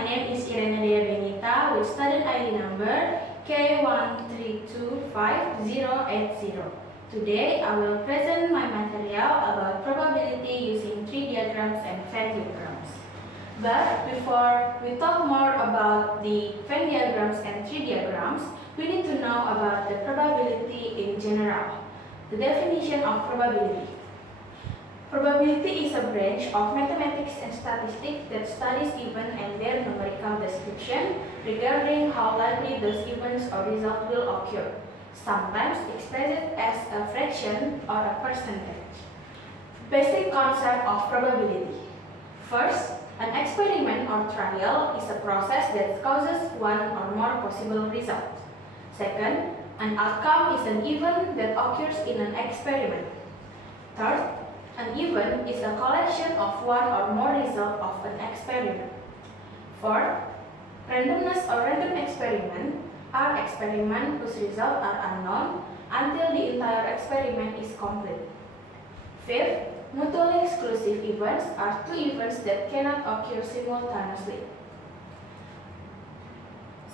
my name is Irene Dea Benita with student ID number K1325080. Today, I will present my material about probability using tree diagrams and Venn diagrams. But before we talk more about the Venn diagrams and tree diagrams, we need to know about the probability in general. The definition of probability. Probability is a branch of mathematics and statistics that studies events and their numerical description regarding how likely those events or results will occur, sometimes expressed as a fraction or a percentage. Basic concept of probability. First, an experiment or trial is a process that causes one or more possible results. Second, an outcome is an event that occurs in an experiment. Third, an event is a collection of one or more results of an experiment. Fourth, randomness or random experiment are experiments whose results are unknown until the entire experiment is complete. Fifth, mutually exclusive events are two events that cannot occur simultaneously.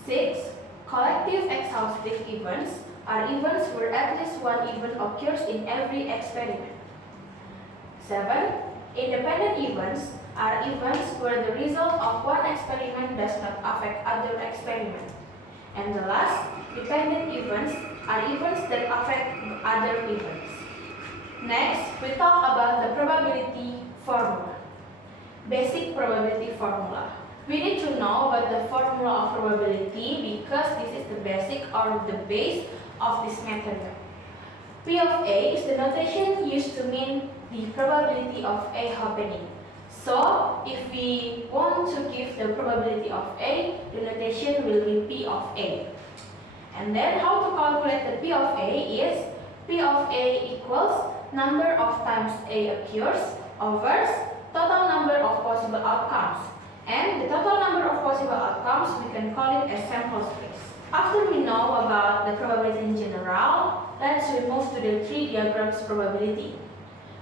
Sixth, collective exhaustive events are events where at least one event occurs in every experiment. 7. Independent events are events where the result of one experiment does not affect other experiments. And the last, dependent events are events that affect other events. Next, we talk about the probability formula. Basic probability formula. We need to know about the formula of probability because this is the basic or the base of this method. P of A is the notation used to mean the probability of A happening. So, if we want to give the probability of A, the notation will be P of A. And then how to calculate the P of A is P of A equals number of times A occurs over total number of possible outcomes. And the total number of possible outcomes, we can call it as sample space. After we know about the probability in general, let's move to the tree diagrams probability.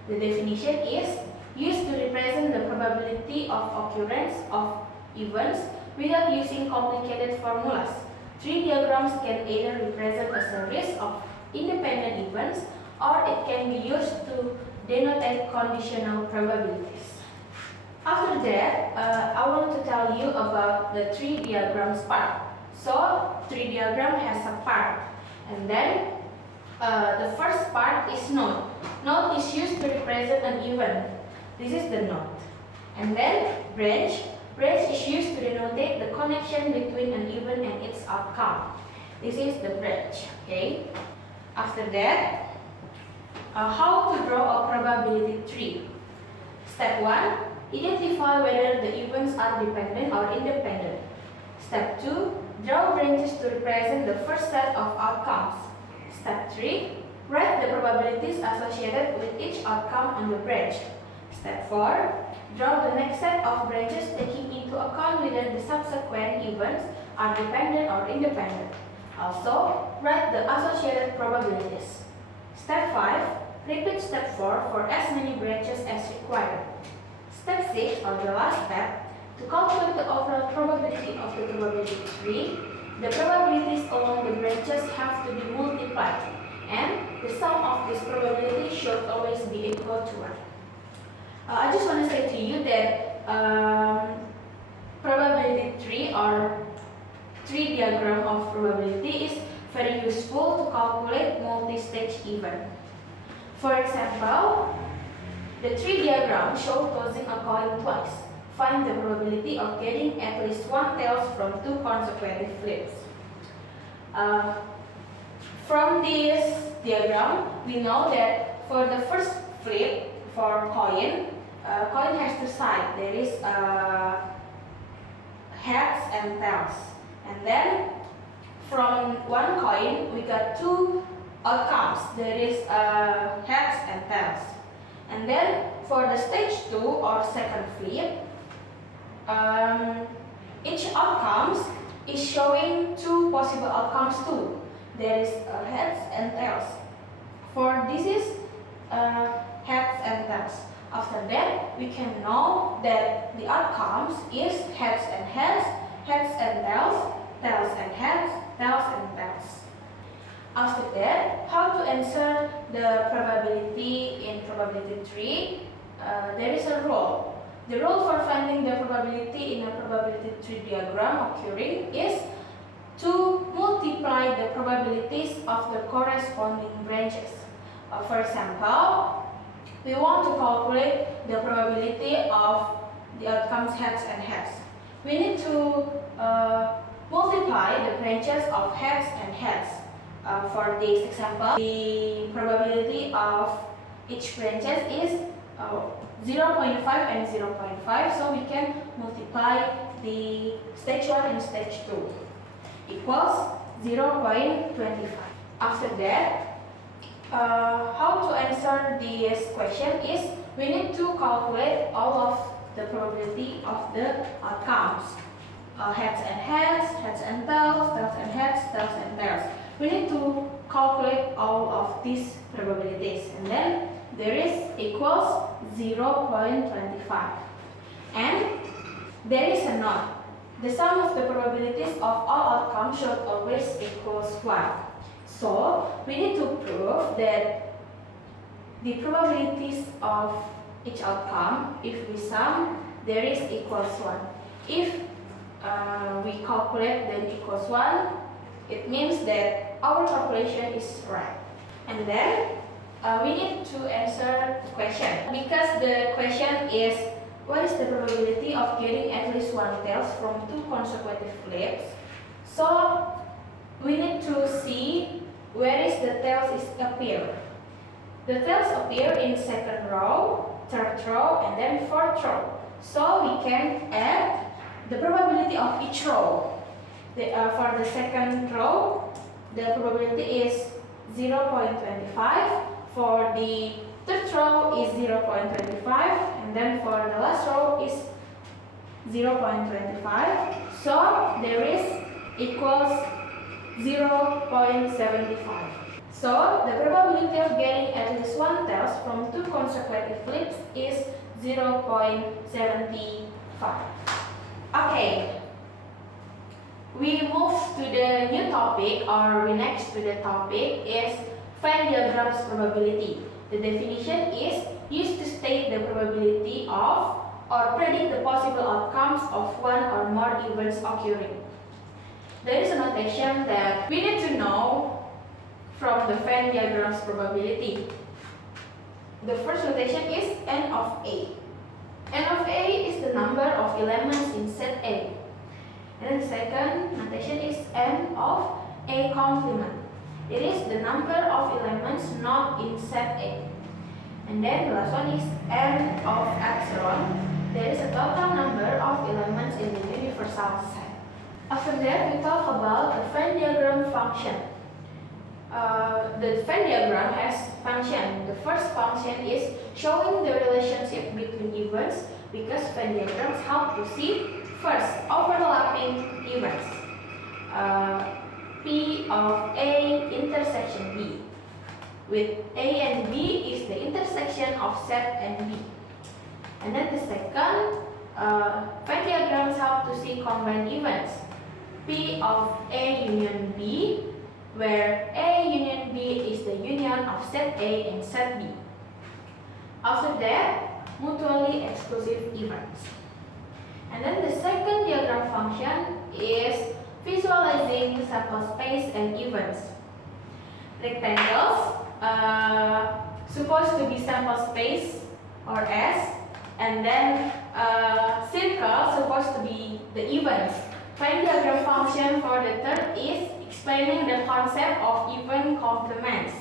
The definition is used to represent the probability of occurrence of events without using complicated formulas. Tree diagrams can either represent a series of independent events or it can be used to denote conditional probabilities. After that, I want to tell you about the tree diagrams part. So, tree diagram has a part, and then the first part is node. Node is used to represent an event. This is the node. And then branch. Branch is used to denote the connection between an event and its outcome. This is the branch. Okay. After that, how to draw a probability tree. Step 1. Identify whether the events are dependent or independent. Step 2. Draw branches to represent the first set of outcomes. Step 3. Write the probabilities associated with each outcome on the branch. Step 4. Draw the next set of branches taking into account whether the subsequent events are dependent or independent. Also, write the associated probabilities. Step 5. Repeat step 4 for as many branches as required. Step 6, or the last step, to calculate the overall probability of the probability tree, the probabilities along the branches have to be multiplied, and the sum of these probabilities should always be equal to 1. I just want to say to you that probability tree or tree diagram of probability is very useful to calculate multi-stage event. For example, the tree diagram shows tossing a coin twice. Find the probability of getting at least one tails from two consecutive flips. From this diagram, we know that for the first flip, for coin has two sides. There is heads and tails. And then from one coin, we got two outcomes. There is heads and tails. And then for the stage 2 or second flip, each outcomes is showing two possible outcomes too. There is heads and tails. For this is heads and tails. After that, we can know that the outcomes is heads and heads, heads and tails, tails and heads, tails and tails. After that, how to answer the probability in probability tree? There is a rule. The rule for finding the probability in a probability tree diagram occurring is to multiply the probabilities of the corresponding branches. For example, we want to calculate the probability of the outcomes heads and heads. We need to multiply the branches of heads and heads. For this example, the probability of each branches is 0.5 and 0.5, so we can multiply the stage 1 and stage 2 equals 0.25. After that, how to answer this question is we need to calculate all of the probability of the outcomes. Heads and heads, heads and tails, tails and heads, tails and tails. We need to calculate all of these probabilities, and then there is equals 0.25. And there is a note. The sum of the probabilities of all outcomes should always equals 1. So we need to prove that the probabilities of each outcome, if we sum, there is equals 1. If we calculate then equals 1, it means that our calculation is right. And then we need to answer the question, because the question is what is the probability of getting at least one tails from two consecutive flips. So we need to see where is the tails is appear. The tails appear in second row, third row, and then fourth row. So we can add the probability of each row. For the second row, the probability is 0.25. For the third row is 0.25, and then for the last row is 0.25. So there is equals 0.75. So the probability of getting at least one tails from two consecutive flips is 0.75. Okay. We move to the new topic, or we next to the topic is Venn diagram's probability. The definition is used to state the probability of or predict the possible outcomes of one or more events occurring. There is a notation that we need to know from the Venn diagram's probability. The first notation is N of A. N of A is the number of elements in set A. And then the second notation is N of A complement. It is the number of elements not in set A. And then the last one is N of epsilon. There is a total number of elements in the universal set. After that, we talk about the Venn diagram function. The Venn diagram has function. The first function is showing the relationship between events, because Venn diagrams help to see first overlapping events. P of A intersection B, with A and B is the intersection of set and B. And then the second, Venn diagrams help to see combined events. P of A union B, where A union B is the union of set A and set B. After that, mutually exclusive events. And then the second diagram function is visualizing sample space and events. Rectangles supposed to be sample space or S, and then circle supposed to be the events. Venn diagram function for the third is explaining the concept of event complements.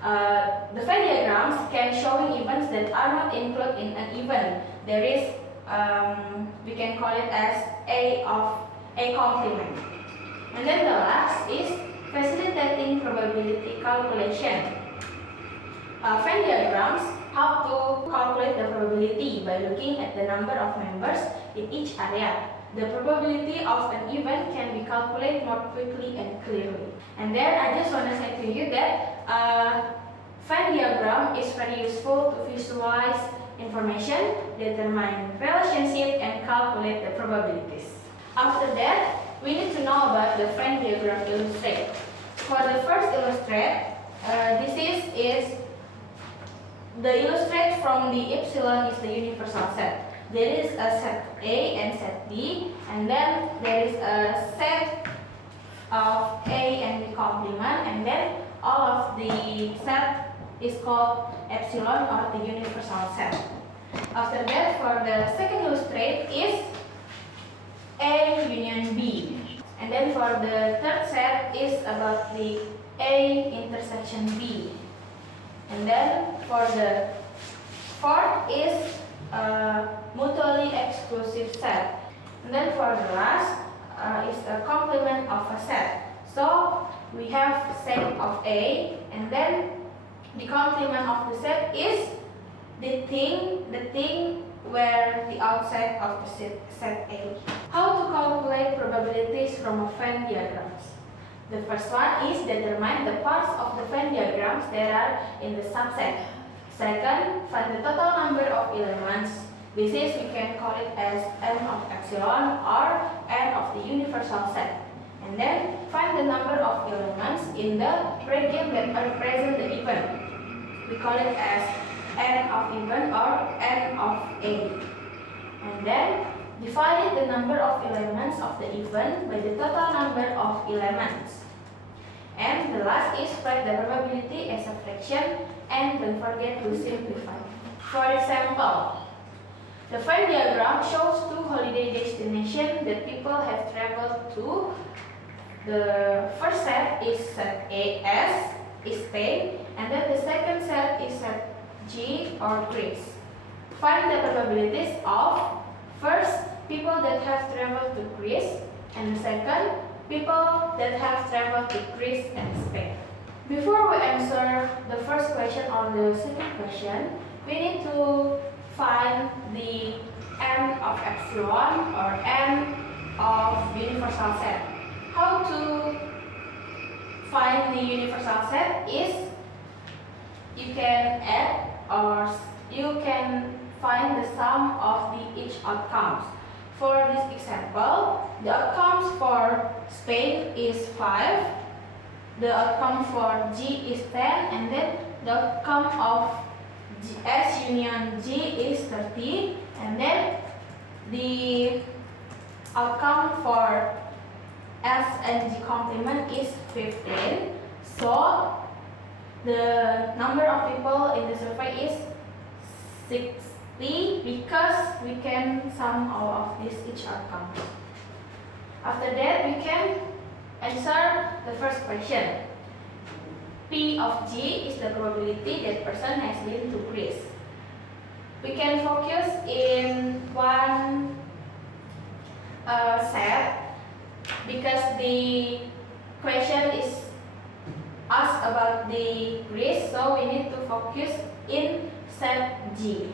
The Venn diagrams can show events that are not included in an event. There is, we can call it as A of A complement. And then the last is facilitating probability calculation. Venn diagrams help to calculate the probability by looking at the number of members in each area. The probability of an event can be calculated more quickly and clearly. And then I just want to say to you that Venn diagram is very useful to visualize information, determine relationship, and calculate the probabilities. After that, we need to know about the Venn diagram illustrate. For the first illustrate, this is the illustrate from the epsilon is the universal set. There is a set A and set B, and then there is a set of A and B complement, and then all of the set is called epsilon or the universal set. After that, for the second illustrate is A union B. And then for the third set is about the A intersection B. And then for the fourth is a mutually exclusive set. And then for the last is a complement of a set. So we have set of A, and then the complement of the set is the thing where the outside of the set A. How to calculate probabilities from a Venn diagrams? The first one is determine the parts of the Venn diagrams that are in the subset. Second, find the total number of elements. This is, we can call it as n of epsilon or n of the universal set. And then find the number of elements in the region that represent the event. We call it as n of event or n of A. And then divide the number of elements of the event by the total number of elements. And the last is write the probability as a fraction, and don't forget to simplify. For example, the Venn diagram shows two holiday destinations that people have traveled to. The first set is set AS, is Spain, and then the second set is set G or Greece. Find the probabilities of first, people that have traveled to Greece, and the second, people that have traveled to Greece and Spain. Before we answer the first question or the second question, we need to find the n of epsilon or n of universal set. How to find the universal set is you can add or you can find the sum of each outcomes. For this example, the outcomes for Spain is 5, the outcome for G is 10, and then the outcome of S union G is 30, and then the outcome for S and G complement is 15. So the number of people in the survey is 60 because we can sum all of these each outcome. After that, we can answer the first question. P of G is the probability that person has been to Greece. We can focus in one set because the question is asked about the Greece, so we need to focus in set G.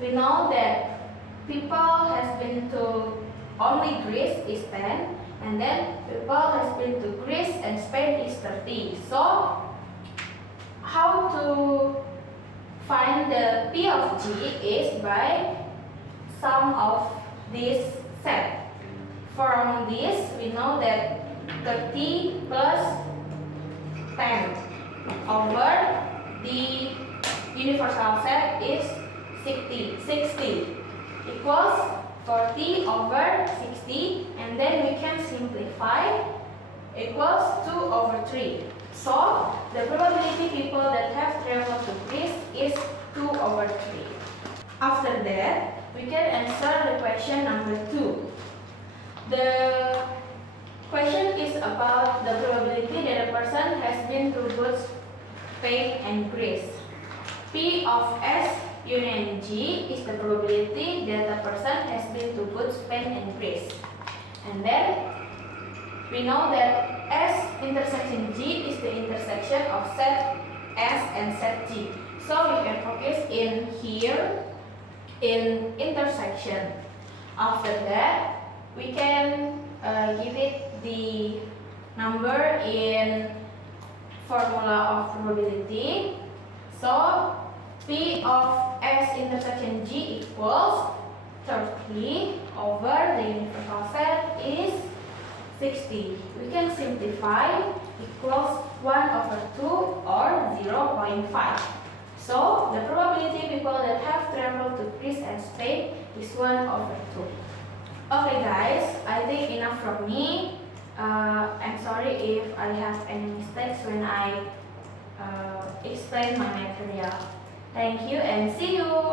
We know that people has been to only Greece is 10, and then people has been to Greece and Spain is 30. So how to find the P of G is by sum of this set. From this, we know that 30 plus 10 over the universal set is 60 equals 40 over 60, and then we can simplify equals 2 over 3. So the probability people that have traveled to Greece is 2 over 3. After that, we can answer the question number 2. The question is about the probability that a person has been to both Spain and Greece. P of S union G is the probability that a person has been to both Spain and Greece. And then we know that S intersection G is the intersection of set S and set G. So we can focus in here in intersection. After that, we can give it the number in formula of probability. So P of S intersection G equals 30 over the universal set is 60. We can simplify equals 1 over 2 or 0.5. So the probability people that have traveled to Greece and Spain is 1 over 2. Okay guys, I think enough from me. I'm sorry if I have any mistakes when I explain my material. Thank you and see you!